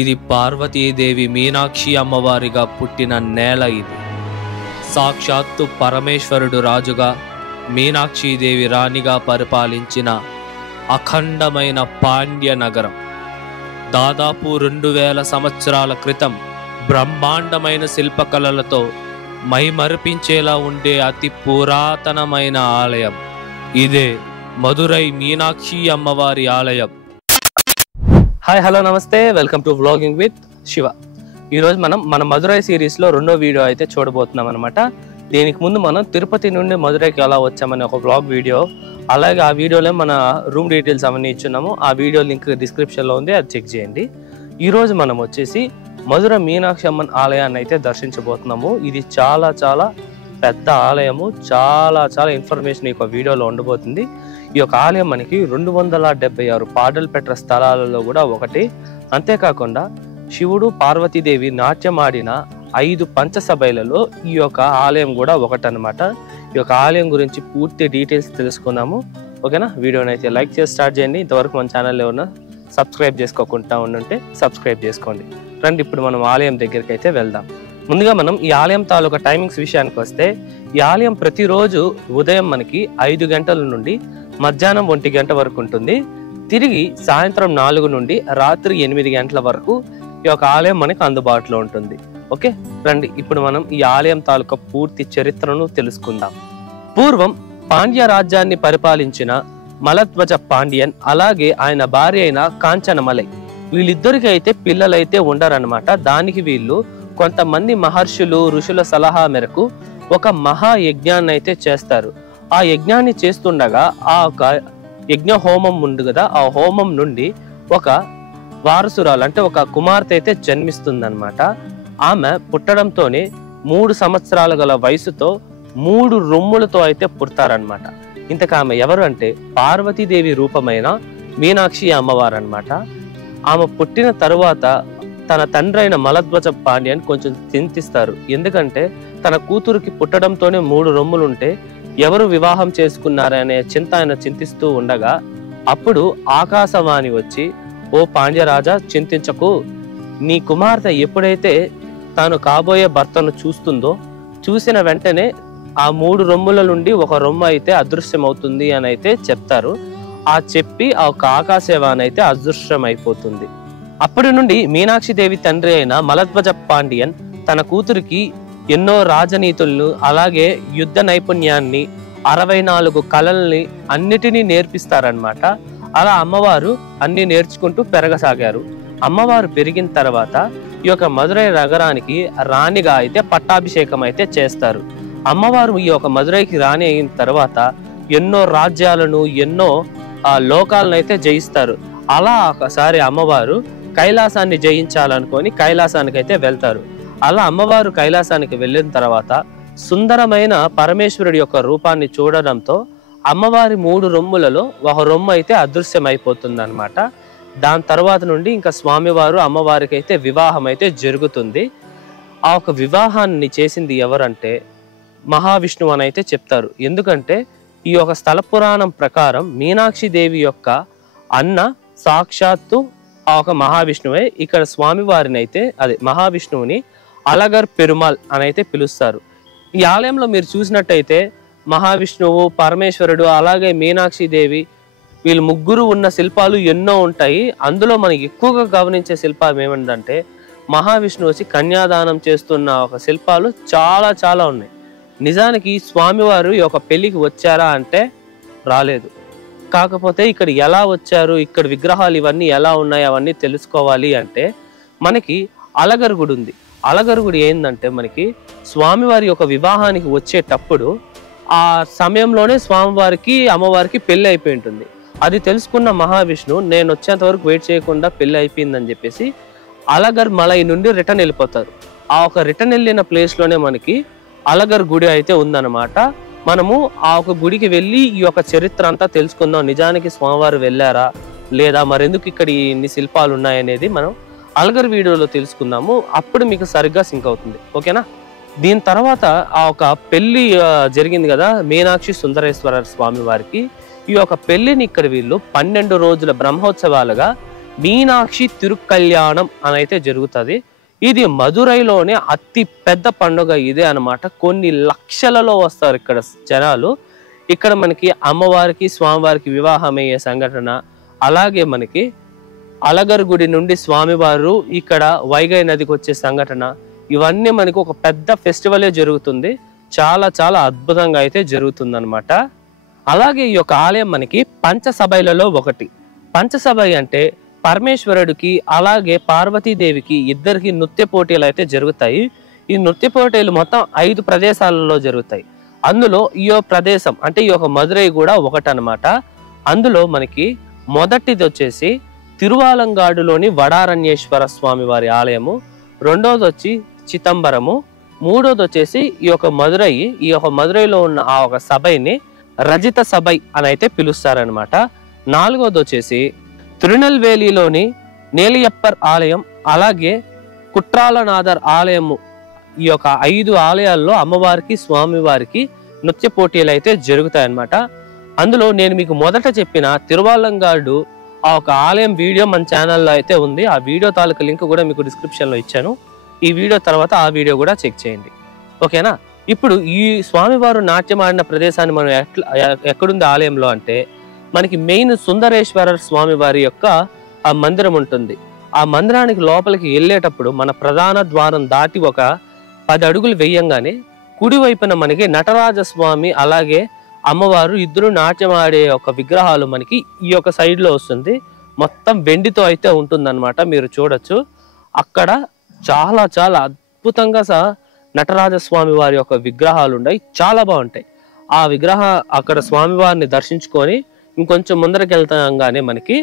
ఇది పార్వతీదేవి మీనాక్షి అమ్మవారిగా పుట్టిన నేల. ఇది సాక్షాత్తు పరమేశ్వరుడు రాజుగా, మీనాక్షీదేవి రాణిగా పరిపాలించిన అఖండమైన పాండ్య నగరం. దాదాపు 2000 సంవత్సరాల క్రితం బ్రహ్మాండమైన శిల్పకళలతో మైమరిపించేలా ఉండే అతి పురాతనమైన ఆలయం ఇదే మదురై మీనాక్షి అమ్మవారి ఆలయం. హాయ్, హలో, నమస్తే, welcome to vlogging with Shiva. ఈరోజు మనం మన మదురై సిరీస్లో 2వ వీడియో అయితే చూడబోతున్నాం అనమాట. దీనికి ముందు మనం తిరుపతి నుండి మదురైకి ఎలా వచ్చామని ఒక వ్లాగ్ వీడియో, అలాగే ఆ వీడియోలో మన రూమ్ డీటెయిల్స్ అవన్నీ ఇచ్చున్నాము. ఆ వీడియో లింక్ డిస్క్రిప్షన్లో ఉంది, అది చెక్ చేయండి. ఈరోజు మనం వచ్చేసి మధుర మీనాక్షి అమ్మన్ ఆలయాన్ని అయితే దర్శించబోతున్నాము. ఇది చాలా చాలా పెద్ద ఆలయము, చాలా చాలా ఇన్ఫర్మేషన్ ఈ వీడియోలో ఉండబోతుంది. ఈ యొక్క ఆలయం మనకి 276 పాడలు పెట్ట స్థలాలలో కూడా ఒకటి. అంతేకాకుండా శివుడు పార్వతీదేవి నాట్యం ఆడిన 5 పంచసభలలో ఈ యొక్క ఆలయం కూడా ఒకటనమాట. ఈ యొక్క ఆలయం గురించి పూర్తి డీటెయిల్స్ తెలుసుకుందాము. ఓకేనా? వీడియోని అయితే లైక్ చేసి స్టార్ట్ చేయండి. ఇంతవరకు మన ఛానల్లో ఉన్న సబ్స్క్రైబ్ చేసుకోకుండా ఉంటే సబ్స్క్రైబ్ చేసుకోండి. రండి, ఇప్పుడు మనం ఆలయం దగ్గరికి అయితే వెళ్దాం. ముందుగా మనం ఈ ఆలయం తాలూకా టైమింగ్స్ విషయానికి వస్తే, ఈ ఆలయం ప్రతిరోజు ఉదయం మనకి 5 గంటల నుండి మధ్యాహ్నం 1 గంట వరకు ఉంటుంది. తిరిగి సాయంత్రం 4 నుండి రాత్రి 8 గంటల వరకు ఈ యొక్క ఆలయం మనకి అందుబాటులో ఉంటుంది. ఓకే, రండి ఇప్పుడు మనం ఈ ఆలయం తాలూకా పూర్తి చరిత్రను తెలుసుకుందాం. పూర్వం పాండ్య రాజ్యాన్ని పరిపాలించిన మలధ్వజ పాండ్యన్, అలాగే ఆయన భార్య అయిన కాంచనమలై, వీళ్ళిద్దరికి అయితే పిల్లలైతే ఉండరనమాట. దానికి వీళ్ళు కొంతమంది మహర్షులు, ఋషుల సలహా మేరకు ఒక మహాయజ్ఞాన్ని అయితే చేస్తారు. ఆ యజ్ఞాన్ని చేస్తుండగా ఆ ఒక యజ్ఞ హోమం ఉంది కదా, ఆ హోమం నుండి ఒక వారసురాలు అంటే ఒక కుమార్తె అయితే జన్మిస్తుందన్నమాట. ఆమె పుట్టడంతోనే 3 సంవత్సరాల గల వయసుతో 3 రొమ్ములతో అయితే పుడతారనమాట. ఇంతకు ఆమె ఎవరు అంటే పార్వతీదేవి రూపమైన మీనాక్షి అమ్మవారు అనమాట. ఆమె పుట్టిన తరువాత తన తండ్రి అయిన మలధ్వజ పాండ్యన్ కొంచెం చింతిస్తారు. ఎందుకంటే తన కూతురికి పుట్టడంతోనే 3 రొమ్ములుంటే ఎవరు వివాహం చేసుకున్నారనే చింత ఆయన చింతిస్తూ ఉండగా, అప్పుడు ఆకాశవాణి వచ్చి, ఓ పాండ్యరాజా, చింతించకు, నీ కుమార్తె ఎప్పుడైతే తాను కాబోయే భర్తను చూస్తుందో, చూసిన వెంటనే ఆ 3 రొమ్ముల నుండి ఒక రొమ్ము అయితే అదృశ్యమవుతుంది అని అయితే చెప్తారు. ఆ చెప్పి ఆ ఒక ఆకాశవాణి అయితే అదృశ్యమైపోతుంది. అప్పటి నుండి మీనాక్షి దేవి తండ్రి అయిన మలధ్వజ పాండ్యన్ తన కూతురికి ఎన్నో రాజనీతులను, అలాగే యుద్ధ నైపుణ్యాన్ని, 64 కళల్ని అన్నిటినీ నేర్పిస్తారనమాట. అలా అమ్మవారు అన్ని నేర్చుకుంటూ పెరగసాగారు. అమ్మవారు పెరిగిన తర్వాత ఈ యొక్క మదురై నగరానికి రాణిగా అయితే పట్టాభిషేకం అయితే చేస్తారు. అమ్మవారు ఈ యొక్క మదురైకి రాణి అయిన తర్వాత ఎన్నో రాజ్యాలను, ఎన్నో లోకాలను అయితే జయిస్తారు. అలా ఒకసారి అమ్మవారు కైలాసాన్ని జయించాలనుకొని కైలాసానికి అయితే వెళ్తారు. అలా అమ్మవారు కైలాసానికి వెళ్ళిన తర్వాత సుందరమైన పరమేశ్వరుడి యొక్క రూపాన్ని చూడడంతో అమ్మవారి 3 రొమ్ములలో ఒక రొమ్ము అయితే అదృశ్యమైపోతుంది అనమాట. దాని తర్వాత నుండి ఇంకా స్వామివారు అమ్మవారికి అయితే వివాహం అయితే జరుగుతుంది. ఆ ఒక వివాహాన్ని చేసింది ఎవరంటే మహావిష్ణువు అని అయితే చెప్తారు. ఎందుకంటే ఈ యొక్క స్థల పురాణం ప్రకారం మీనాక్షి దేవి యొక్క అన్న సాక్షాత్తు ఆ ఒక మహావిష్ణువే. ఇక్కడ స్వామివారిని అయితే అదే మహావిష్ణువుని అలగర్ పెరుమాల్ అని అయితే పిలుస్తారు. ఈ ఆలయంలో మీరు చూసినట్టయితే మహావిష్ణువు, పరమేశ్వరుడు, అలాగే మీనాక్షి దేవి, వీళ్ళు ముగ్గురు ఉన్న శిల్పాలు ఎన్నో ఉంటాయి. అందులో మనకి ఎక్కువగా గమనించే శిల్పం ఏమంటే మహావిష్ణువు వచ్చి కన్యాదానం చేస్తున్న ఒక శిల్పాలు చాలా చాలా ఉన్నాయి. నిజానికి స్వామివారు ఈ యొక్క పెళ్లికి వచ్చారా అంటే రాలేదు. కాకపోతే ఇక్కడ ఎలా వచ్చారు, ఇక్కడ విగ్రహాలు ఇవన్నీ ఎలా ఉన్నాయి అవన్నీ తెలుసుకోవాలి అంటే మనకి అలగర్ గుడి ఉంది. అలగర్ గుడి ఏంటంటే మనకి స్వామివారి యొక్క వివాహానికి వచ్చేటప్పుడు ఆ సమయంలోనే స్వామివారికి అమ్మవారికి పెళ్లి అయిపోయి ఉంటుంది. అది తెలుసుకున్న మహావిష్ణువు నేను వచ్చేంత వరకు వెయిట్ చేయకుండా పెళ్లి అయిపోయిందని చెప్పేసి అలగర్ మలై నుండి రిటర్న్ వెళ్ళిపోతారు. ఆ ఒక రిటర్న్ వెళ్ళిన ప్లేస్లోనే మనకి అలగర్ గుడి అయితే ఉందన్నమాట. మనము ఆ ఒక గుడికి వెళ్ళి ఈ యొక్క చరిత్ర అంతా తెలుసుకుందాం. నిజానికి స్వామివారు వెళ్ళారా లేదా, మరెందుకు ఇక్కడ ఇన్ని శిల్పాలు ఉన్నాయనేది మనం అలగర్ వీడియోలో తెలుసుకుందాము. అప్పుడు మీకు సరిగ్గా సింక్ అవుతుంది. ఓకేనా? దీని తర్వాత ఆ ఒక పెళ్లి జరిగింది కదా మీనాక్షి సుందరేశ్వర స్వామి వారికి. ఈ యొక్క పెళ్లిని ఇక్కడ వీళ్ళు 12 రోజుల బ్రహ్మోత్సవాలుగా మీనాక్షి తిరుకల్యాణం అని అయితే జరుగుతుంది. ఇది మదురైలోనే అతి పెద్ద పండుగ ఇదే అన్నమాట. కొన్ని లక్షలలో వస్తారు ఇక్కడ జనాలు. ఇక్కడ మనకి అమ్మవారికి స్వామివారికి వివాహం అయ్యే సంఘటన, అలాగే మనకి అలగర్ గుడి నుండి స్వామివారు ఇక్కడ వైగై నదికి వచ్చే సంఘటన, ఇవన్నీ మనకి ఒక పెద్ద ఫెస్టివలే జరుగుతుంది. చాలా చాలా అద్భుతంగా అయితే జరుగుతుంది అనమాట. అలాగే ఈ యొక్క ఆలయం మనకి పంచసభైలలో ఒకటి. పంచసభై అంటే పరమేశ్వరుడికి అలాగే పార్వతీదేవికి ఇద్దరికి నృత్య పోటీలు అయితే జరుగుతాయి. ఈ నృత్య పోటీలు మొత్తం 5 ప్రదేశాలలో జరుగుతాయి. అందులో ఈ ప్రదేశం అంటే ఈ యొక్క మదురై కూడా ఒకటనమాట. అందులో మనకి మొదటిది వచ్చేసి తిరువాలంగాడులోని వడారణ్యేశ్వర స్వామి వారి ఆలయము, రెండోది వచ్చి చిదంబరము, మూడోది వచ్చేసి ఈ యొక్క మదురై. ఈ యొక్క మదురైలో ఉన్న ఆ ఒక సభైని రజిత సభై అని అయితే పిలుస్తారనమాట. నాలుగోది వచ్చేసి తిరునెల్వేలిలోని నేలియప్పర్ ఆలయం, అలాగే కుట్రాలనాథర్ ఆలయము. ఈ యొక్క 5 ఆలయాల్లో అమ్మవారికి స్వామివారికి నృత్య పోటీలు అయితే జరుగుతాయి అన్నమాట. అందులో నేను మీకు మొదట చెప్పిన తిరువాలంగాడు ఆ ఒక ఆలయం వీడియో మన ఛానల్లో అయితే ఉంది. ఆ వీడియో తాలూకు లింక్ కూడా మీకు డిస్క్రిప్షన్లో ఇచ్చాను. ఈ వీడియో తర్వాత ఆ వీడియో కూడా చెక్ చేయండి, ఓకేనా. ఇప్పుడు ఈ స్వామివారు నాట్యం ఆడిన ప్రదేశాన్ని మనం ఎక్కడుంది ఆలయంలో అంటే మనకి మెయిన్ సుందరేశ్వర స్వామి వారి యొక్క ఆ మందిరం ఉంటుంది. ఆ మందిరానికి లోపలికి వెళ్ళేటప్పుడు మన ప్రధాన ద్వారం దాటి ఒక 10 అడుగులు వేయంగానే కుడి వైపున మనకి నటరాజస్వామి అలాగే అమ్మవారు ఇద్దరు నాట్యం ఆడే ఒక విగ్రహాలు మనకి ఈ యొక్క సైడ్ లో వస్తుంది. మొత్తం వెండితో అయితే ఉంటుందన్నమాట. మీరు చూడొచ్చు అక్కడ చాలా చాలా అద్భుతంగా నటరాజస్వామి వారి యొక్క విగ్రహాలు ఉన్నాయి, చాలా బాగుంటాయి. ఆ అక్కడ స్వామివారిని దర్శించుకొని ఇంకొంచెం ముందరికి వెళ్తాగానే మనకి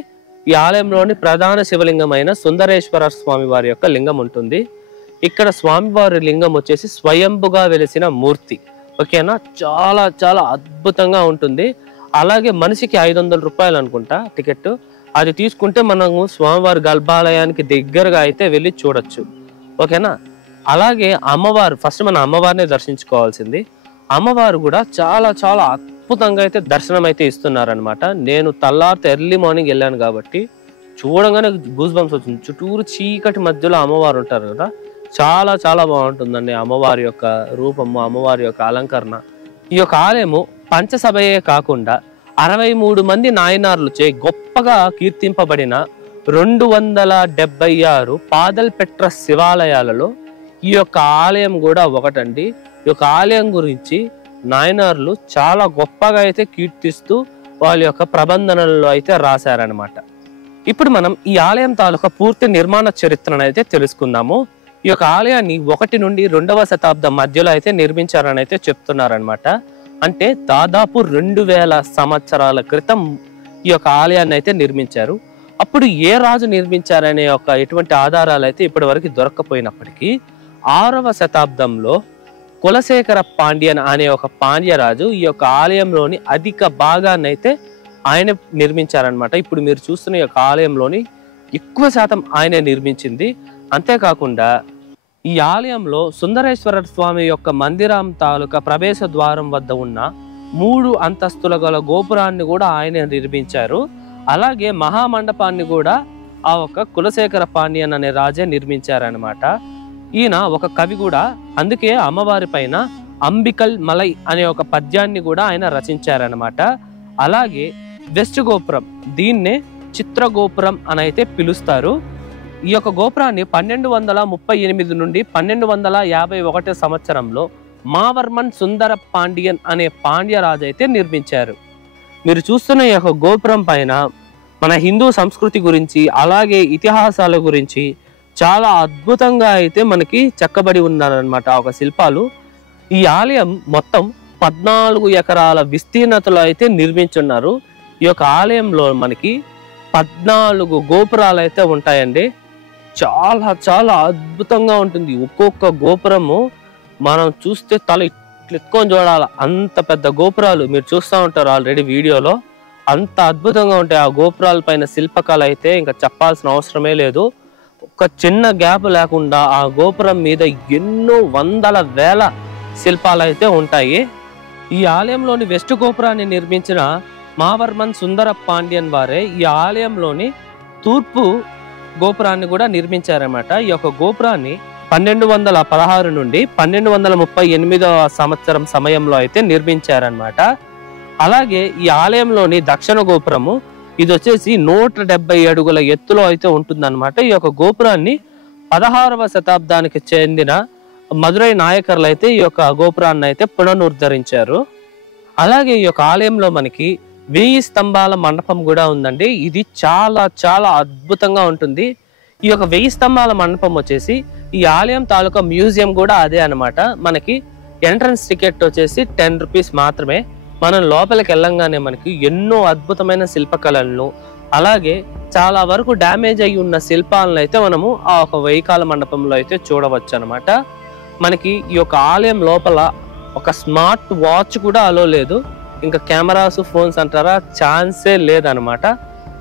ఈ ఆలయంలోని ప్రధాన శివలింగమైన సుందరేశ్వర స్వామి వారి యొక్క లింగం ఉంటుంది. ఇక్కడ స్వామివారి లింగం వచ్చేసి స్వయంభుగా వెలిసిన మూర్తి, ఓకేనా. చాలా చాలా అద్భుతంగా ఉంటుంది. అలాగే మనిషికి 500 రూపాయలు అనుకుంటా టికెట్. అది తీసుకుంటే మనము స్వామివారి గర్భాలయానికి దగ్గరగా అయితే వెళ్ళి చూడొచ్చు, ఓకేనా. అలాగే అమ్మవారు ఫస్ట్ మన అమ్మవారిని దర్శించుకోవాల్సింది. అమ్మవారు కూడా చాలా చాలా అద్భుతంగా అయితే దర్శనం అయితే ఇస్తున్నారనమాట. నేను తెల్లారితే ఎర్లీ మార్నింగ్ వెళ్ళాను కాబట్టి చూడంగానే గూస్ బంప్స్ వచ్చింది. చుట్టూరు చీకటి మధ్యలో అమ్మవారు ఉంటారు కదా, చాలా చాలా బాగుంటుందండి అమ్మవారి యొక్క రూపము, అమ్మవారి యొక్క అలంకరణ. ఈ యొక్క ఆలయము పంచసభయే కాకుండా 63 మంది నాయనార్లుచే గొప్పగా కీర్తింపబడిన 276 పాదల్ పెట్ర శివాలయాలలో ఈ యొక్క ఆలయం కూడా ఒకటండి. ఈ యొక్క ఆలయం గురించి నాయనార్లు చాలా గొప్పగా అయితే కీర్తిస్తూ వాళ్ళ యొక్క ప్రబంధనల్లో అయితే రాశారనమాట. ఇప్పుడు మనం ఈ ఆలయం తాలూకా పూర్తి నిర్మాణ చరిత్రను అయితే తెలుసుకుందాము. ఈ యొక్క ఆలయాన్ని 1 నుండి 2వ శతాబ్దం మధ్యలో అయితే నిర్మించారని అయితే చెప్తున్నారనమాట. అంటే దాదాపు 2000 సంవత్సరాల క్రితం ఈ యొక్క ఆలయాన్ని అయితే నిర్మించారు. అప్పుడు ఏ రాజు నిర్మించారనే ఒక ఎటువంటి ఆధారాలు అయితే ఇప్పటి వరకు దొరక్కపోయినప్పటికీ 6వ శతాబ్దంలో కులశేఖర పాండ్యన్ అనే ఒక పాండ్యరాజు ఈ యొక్క ఆలయంలోని అధిక భాగాన్ని అయితే ఆయన నిర్మించారనమాట. ఇప్పుడు మీరు చూస్తున్న ఈ యొక్క ఆలయంలోని ఎక్కువ శాతం ఆయనే నిర్మించింది. అంతేకాకుండా ఈ ఆలయంలో సుందరేశ్వర స్వామి యొక్క మందిరం తాలూకా ప్రవేశ ద్వారం వద్ద ఉన్న 3 అంతస్తుల గల గోపురాన్ని కూడా ఆయనే నిర్మించారు. అలాగే మహామండపాన్ని కూడా ఆ ఒక కులశేఖర పాండ్యన్ అనే రాజే నిర్మించారనమాట. ఈయన ఒక కవి కూడా, అందుకే అమ్మవారి పైన అంబికల్ మలై అనే ఒక పద్యాన్ని కూడా ఆయన రచించారనమాట. అలాగే వెస్ట్ గోపురం, దీన్నే చిత్రగోపురం అని అయితే పిలుస్తారు. ఈ యొక్క గోపురాన్ని 1238 నుండి 1251 సంవత్సరంలో మావర్మన్ సుందర పాండ్యన్ అనే పాండ్యరాజు అయితే నిర్మించారు. మీరు చూస్తున్న ఈ యొక్క గోపురం పైన మన హిందూ సంస్కృతి గురించి అలాగే ఇతిహాసాల గురించి చాలా అద్భుతంగా అయితే మనకి చెక్కబడి ఉన్నారనమాట ఒక శిల్పాలు. ఈ ఆలయం మొత్తం 14 ఎకరాల విస్తీర్ణతలో అయితే నిర్మించున్నారు. ఈ యొక్క ఆలయంలో మనకి 14 గోపురాలు అయితే ఉంటాయండి. చాలా చాలా అద్భుతంగా ఉంటుంది. ఒక్కొక్క గోపురము మనం చూస్తే తల ఎత్తుకొని చూడాలి, అంత పెద్ద గోపురాలు మీరు చూస్తూ ఉంటారు ఆల్రెడీ వీడియోలో. అంత అద్భుతంగా ఉంటాయి ఆ గోపురాల పైన శిల్పకళ అయితే ఇంకా చెప్పాల్సిన అవసరమే లేదు. ఒక చిన్న గ్యాప్ లేకుండా ఆ గోపురం మీద ఎన్నో వందల వేల శిల్పాలు అయితే ఉంటాయి. ఈ ఆలయంలోని వెస్ట్ గోపురాన్ని నిర్మించిన మావర్మన్ సుందర పాండ్యన్ వారే ఈ ఆలయంలోని తూర్పు గోపురాన్ని కూడా నిర్మించారన్నమాట. ఈ యొక్క గోపురాన్ని 1216 నుండి 1238 సంవత్సరం సమయంలో అయితే నిర్మించారనమాట. అలాగే ఈ ఆలయంలోని దక్షిణ గోపురము ఇది వచ్చేసి 170 అడుగుల ఎత్తులో అయితే ఉంటుందన్నమాట. ఈ యొక్క గోపురాన్ని 16వ శతాబ్దానికి చెందిన మదురై నాయకర్లు అయితే ఈ యొక్క గోపురాన్ని అయితే పునరుద్ధరించారు. అలాగే ఈ యొక్క ఆలయంలో మనకి 1000 స్తంభాల మండపం కూడా ఉందండి. ఇది చాలా చాలా అద్భుతంగా ఉంటుంది. ఈ యొక్క 1000 స్తంభాల మండపం వచ్చేసి ఈ ఆలయం తాలూకా మ్యూజియం కూడా అదే అనమాట. మనకి ఎంట్రన్స్ టికెట్ వచ్చేసి 10 రూపీస్ మాత్రమే. మనం లోపలికి వెళ్ళంగానే మనకి ఎన్నో అద్భుతమైన శిల్పకళలను అలాగే చాలా వరకు డ్యామేజ్ అయి ఉన్న శిల్పాలను అయితే మనము ఆ ఒక 1000 కాల మండపంలో అయితే చూడవచ్చు అనమాట. మనకి ఈ యొక్క ఆలయం లోపల ఒక స్మార్ట్ వాచ్ కూడా అలో లేదు. ఇంకా కెమెరాస్ ఫోన్స్ అంటారా ఛాన్సే లేదనమాట.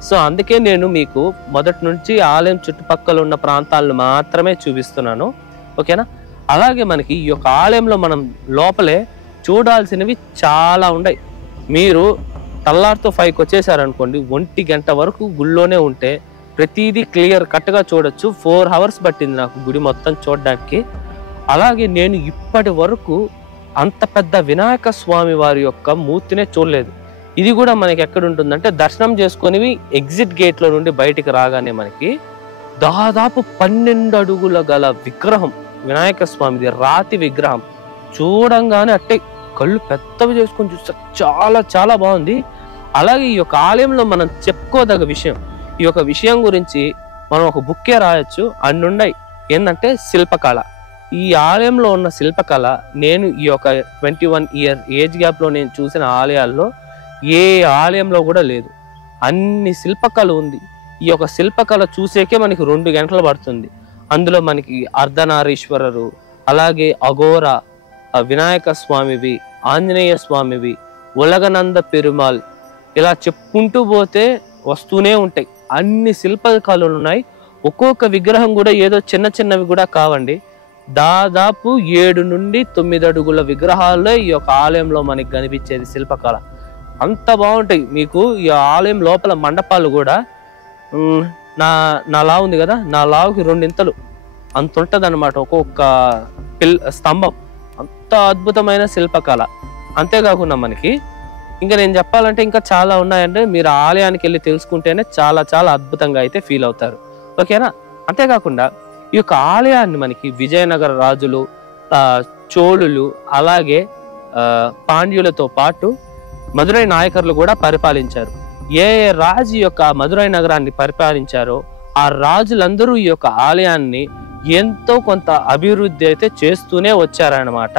సో అందుకే నేను మీకు మొదటి నుంచి ఆలయం చుట్టుపక్కల ఉన్న ప్రాంతాలను మాత్రమే చూపిస్తున్నాను. ఓకేనా. అలాగే మనకి ఈ యొక్క ఆలయంలో మనం లోపలే చూడాల్సినవి చాలా ఉన్నాయి. మీరు తెల్లారితో 5కి వచ్చేసారనుకోండి, 1 గంట వరకు గుళ్ళోనే ఉంటే ప్రతిదీ క్లియర్ కట్గా చూడొచ్చు. 4 అవర్స్ పట్టింది నాకు గుడి మొత్తం చూడడానికి. అలాగే నేను ఇప్పటి వరకు అంత పెద్ద వినాయక స్వామి వారి యొక్క మూర్తినే చూడలేదు. ఇది కూడా మనకి ఎక్కడ ఉంటుందంటే దర్శనం చేసుకొని ఎగ్జిట్ గేట్లో నుండి బయటికి రాగానే మనకి దాదాపు 12 అడుగుల గల విగ్రహం వినాయక స్వామిది, రాతి విగ్రహం. చూడంగానే అట్టే కళ్ళు పెద్దవి చేసుకొని చూస్తే చాలా చాలా బాగుంది. అలాగే ఈ యొక్క ఆలయంలో మనం చెప్పుకోదగ్గ విషయం, ఈ యొక్క విషయం గురించి మనం ఒక బుక్కే రాయొచ్చు. అన్నుండయి ఏంటంటే శిల్పకళ. ఈ ఆలయంలో ఉన్న శిల్పకళ నేను ఈ యొక్క 21 ఇయర్ ఏజ్ గ్యాప్లో నేను చూసిన ఆలయాల్లో ఏ ఆలయంలో కూడా లేదు. అన్ని శిల్పకళ ఉంది. ఈ యొక్క శిల్పకళ చూసేకే మనకి 2 గంటలు పడుతుంది. అందులో మనకి అర్ధనారీశ్వరరు, అలాగే అఘోర, వినాయక స్వామివి, ఆంజనేయ స్వామివి, ఉలగనంద పెరుమాల్, ఇలా చెప్పుకుంటూ పోతే వస్తూనే ఉంటాయి. అన్ని శిల్పకళలు ఉన్నాయి. ఒక్కొక్క విగ్రహం కూడా ఏదో చిన్న చిన్నవి కూడా కావండి. దాదాపు 7 నుండి 9 అడుగుల విగ్రహాల్లో ఈ యొక్క ఆలయంలో మనకి కనిపించేది శిల్పకళ. అంత బాగుంటాయి. మీకు ఈ ఆలయం లోపల మండపాలు కూడా నా లావు ఉంది కదా, నా లావుకి 2 ఇంతలు అంత ఉంటుంది అనమాట ఒక్కొక్క స్తంభం. అంత అద్భుతమైన శిల్పకళ. అంతేకాకుండా మనకి ఇంకా నేను చెప్పాలంటే ఇంకా చాలా ఉన్నాయంటే మీరు ఆలయానికి వెళ్ళి తెలుసుకుంటేనే చాలా చాలా అద్భుతంగా అయితే ఫీల్ అవుతారు. ఓకేనా. అంతేకాకుండా ఈ యొక్క ఆలయాన్ని మనకి విజయనగర రాజులు, చోళులు, అలాగే పాండ్యులతో పాటు మదురై నాయకర్లు కూడా పరిపాలించారు. ఏ రాజు యొక్క మదురై నగరాన్ని పరిపాలించారో ఆ రాజులందరూ ఈ యొక్క ఆలయాన్ని ఎంతో కొంత అభివృద్ధి అయితే చేస్తూనే వచ్చారనమాట.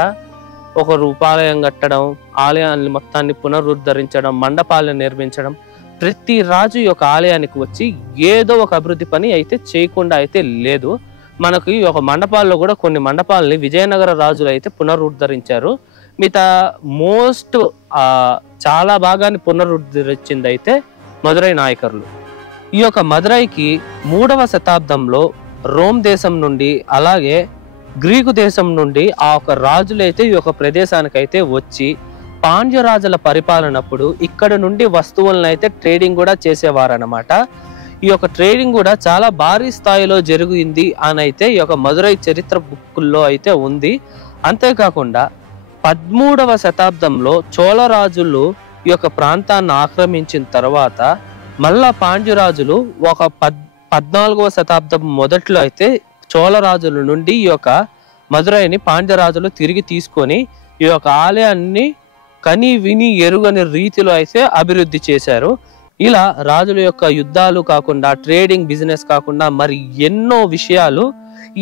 ఒక రూపాలయం కట్టడం, ఆలయాన్ని మొత్తాన్ని పునరుద్ధరించడం, మండపాలను నిర్మించడం. ప్రతి రాజు ఈ యొక్క ఆలయానికి వచ్చి ఏదో ఒక అభివృద్ధి పని అయితే చేయకుండా అయితే లేదు. మనకి ఒక మండపాల్లో కూడా కొన్ని మండపాలని విజయనగర రాజులు అయితే పునరుద్ధరించారు. మిగతా మోస్ట్ చాలా భాగాన్ని పునరుద్ధరించింది అయితే మదురై నాయకర్లు. ఈ యొక్క మదురైకి 3వ శతాబ్దంలో రోమ్ దేశం నుండి అలాగే గ్రీకు దేశం నుండి ఆ ఒక రాజులు అయితే ఈ యొక్క ప్రదేశానికి అయితే వచ్చి పాండ్యరాజుల పరిపాలనప్పుడు ఇక్కడ నుండి వస్తువులను అయితే ట్రేడింగ్ కూడా చేసేవారనమాట. ఈ యొక్క ట్రేడింగ్ కూడా చాలా భారీ స్థాయిలో జరిగింది అని అయితే ఈ యొక్క మదురై చరిత్ర బుక్కుల్లో అయితే ఉంది. అంతేకాకుండా 13వ శతాబ్దంలో చోళరాజులు ఈ యొక్క ప్రాంతాన్ని ఆక్రమించిన తర్వాత మళ్ళా పాండ్యరాజులు ఒక 14వ శతాబ్దం మొదట్లో అయితే చోళరాజుల నుండి ఈ యొక్క మదురైని పాండ్యరాజులు తిరిగి తీసుకొని ఈ యొక్క ఆలయాన్ని కని విని ఎరుగని రీతిలో అయితే అభివృద్ధి చేశారు. ఇలా రాజుల యొక్క యుద్ధాలు కాకుండా, ట్రేడింగ్ బిజినెస్ కాకుండా మరి ఎన్నో విషయాలు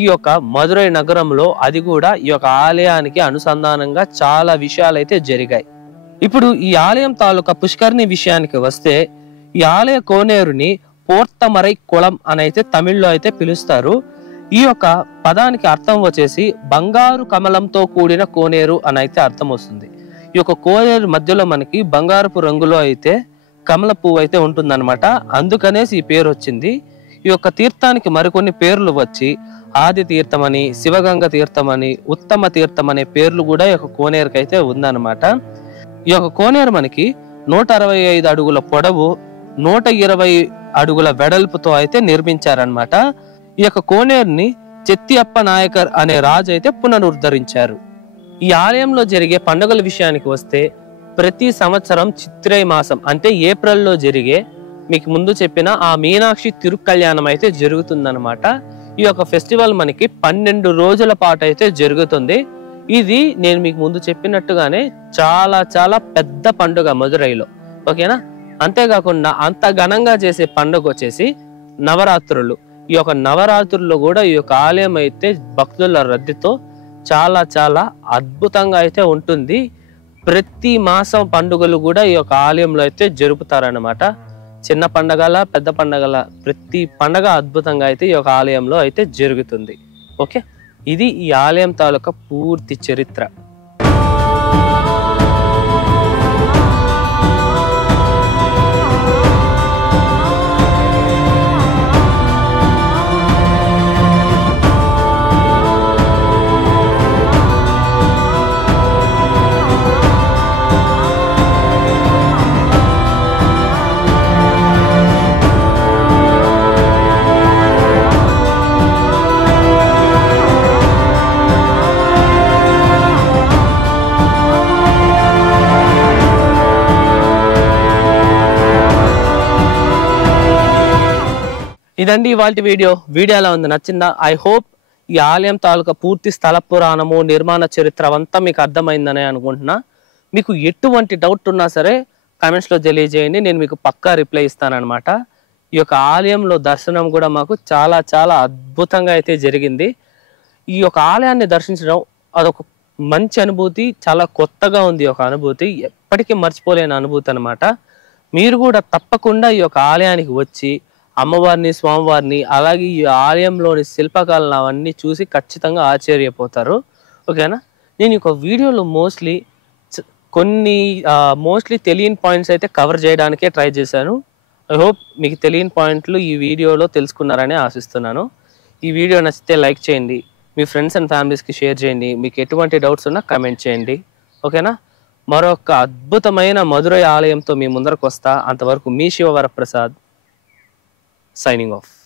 ఈ యొక్క మదురై నగరంలో, అది కూడా ఈ యొక్క ఆలయానికి అనుసంధానంగా చాలా విషయాలు అయితే జరిగాయి. ఇప్పుడు ఈ ఆలయం తాలూకా పుష్కరిణి విషయానికి వస్తే ఈ ఆలయ కోనేరుని పోర్తమరై కుళం అని అయితే తమిళ్లో అయితే పిలుస్తారు. ఈ యొక్క పదానికి అర్థం వచ్చేసి బంగారు కమలంతో కూడిన కోనేరు అని అయితే అర్థం వస్తుంది. ఈ యొక్క కోనేరు మధ్యలో మనకి బంగారపు రంగులో అయితే కమల పువ్వు అయితే ఉంటుందన్నమాట. అందుకనేసి ఈ పేరు వచ్చింది. ఈ యొక్క తీర్థానికి మరికొన్ని పేర్లు వచ్చి ఆది తీర్థమని, శివగంగ తీర్థమని, ఉత్తమ తీర్థం అనే పేర్లు కూడా ఈ యొక్క కోనేరుకి అయితే ఉందన్నమాట. ఈ యొక్క కోనేరు మనకి 165 అడుగుల పొడవు, 120 అడుగుల వెడల్పుతో అయితే నిర్మించారనమాట. ఈ యొక్క కోనేరుని చెత్తియప్ప నాయకర్ అనే రాజు అయితే పునరుద్ధరించారు. ఈ ఆలయంలో జరిగే పండుగల విషయానికి వస్తే ప్రతి సంవత్సరం చిత్రై మాసం అంటే ఏప్రిల్లో జరిగే మీకు ముందు చెప్పిన ఆ మీనాక్షి తిరుకల్యాణం అయితే జరుగుతుందన్నమాట. ఈ యొక్క ఫెస్టివల్ మనకి 12 రోజుల పాటు అయితే జరుగుతుంది. ఇది నేను మీకు ముందు చెప్పినట్టుగానే చాలా చాలా పెద్ద పండుగ మదురైలో, ఓకేనా. అంతేకాకుండా అంత ఘనంగా చేసే పండుగ వచ్చేసి నవరాత్రులు. ఈ యొక్క నవరాత్రుల్లో కూడా ఈ యొక్క ఆలయం అయితే భక్తుల రద్దీతో చాలా చాలా అద్భుతంగా అయితే ఉంటుంది. ప్రతి మాసం పండుగలు కూడా ఈ యొక్క ఆలయంలో అయితే జరుపుతారనమాట. చిన్న పండగల పెద్ద పండగల ప్రతి పండగ అద్భుతంగా అయితే ఈ యొక్క ఆలయంలో అయితే జరుగుతుంది. ఓకే, ఇది ఈ ఆలయం తాలూకా పూర్తి చరిత్ర. ఇదండి ఇవాల్టి వీడియో ఎలా ఉంది, నచ్చిందా? ఐ హోప్ ఈ ఆలయం తాలూకా పూర్తి స్థల పురాణము నిర్మాణ చరిత్ర అంతా మీకు అర్థమైందని అనుకుంటున్నా. మీకు ఎటువంటి డౌట్ ఉన్నా సరే కామెంట్స్లో తెలియజేయండి, నేను మీకు పక్కా రిప్లై ఇస్తానన్నమాట. ఈ యొక్క ఆలయంలో దర్శనం కూడా మాకు చాలా చాలా అద్భుతంగా అయితే జరిగింది. ఈ యొక్క ఆలయాన్ని దర్శించడం అదొక మంచి అనుభూతి, చాలా కొత్తగా ఉంది ఒక అనుభూతి, ఎప్పటికీ మర్చిపోలేని అనుభూతి అనమాట. మీరు కూడా తప్పకుండా ఈ యొక్క ఆలయానికి వచ్చి అమ్మవారిని స్వామివారిని అలాగే ఈ ఆలయంలోని శిల్పకళను అవన్నీ చూసి ఖచ్చితంగా ఆశ్చర్యపోతారు, ఓకేనా. నేను ఒక వీడియోలో మోస్ట్లీ తెలియని పాయింట్స్ అయితే కవర్ చేయడానికే ట్రై చేశాను. ఐ హోప్ మీకు తెలియని పాయింట్లు ఈ వీడియోలో తెలుసుకున్నారని ఆశిస్తున్నాను. ఈ వీడియో నచ్చితే లైక్ చేయండి, మీ ఫ్రెండ్స్ అండ్ ఫ్యామిలీస్కి షేర్ చేయండి, మీకు ఎటువంటి డౌట్స్ ఉన్నా కామెంట్ చేయండి, ఓకేనా. మరొక అద్భుతమైన మదురై ఆలయంతో మీ ముందరకు వస్తా. అంతవరకు మీ శివవరప్రసాద్ signing off.